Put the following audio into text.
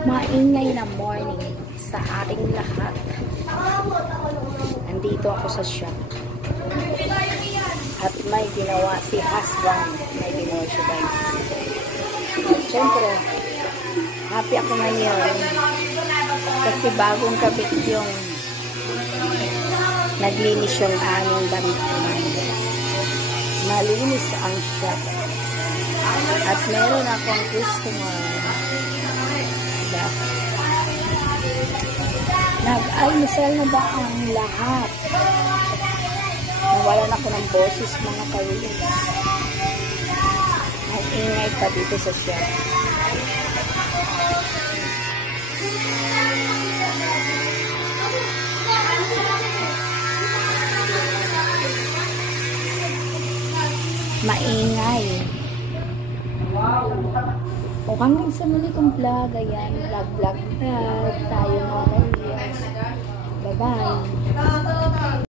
Maingay na morning sa ating lahat. Nandito ako sa shop. At may ginawa si husband. May ginawa siya, guys. At syempre, happy ako ngayon. Kasi bagong kabit yung naglinis yung aming baritan. Malinis ang shop. At meron akong customer. Nag-almusal na ba ang lahat? Nawalan ako ng boses, mga kawis. Nag-ingay pa dito sa shop. Maingay. O hanggang sa muli kong vlog, ayan, vlog tayo mga kaibigan. Bye-bye.